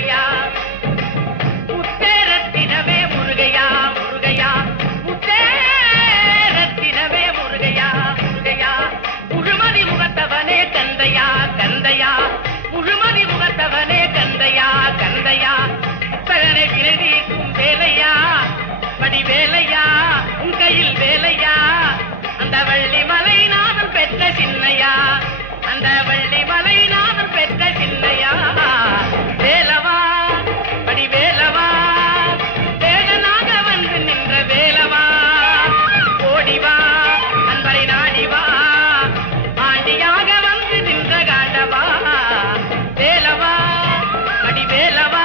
முருகையா முத்தேரத்தினவே முருகையா முருகையா முத்தேரத்தினவே முருகையா முருகையா முழுமதி முகத்தவனே கந்தையா கந்தையா முழுமதி முகத்தவனே கந்தையா கந்தையா பரனை விலை நீக்கும் வேலையா படி வேலையா உன் கையில் வேலையா அந்த வள்ளி மலை நாதன் பெற்ற சின்னையா அந்த வள்ளி மலை நாதன் பெற்ற சின்னையா வேலவா படி வேலவா வேகனாக வந்து நின்ற வேலவா ஓடிவா அன்பரை நாடிவா ஆண்டியாக வந்து நின்ற காண்டவா வேலவா படி வேலவா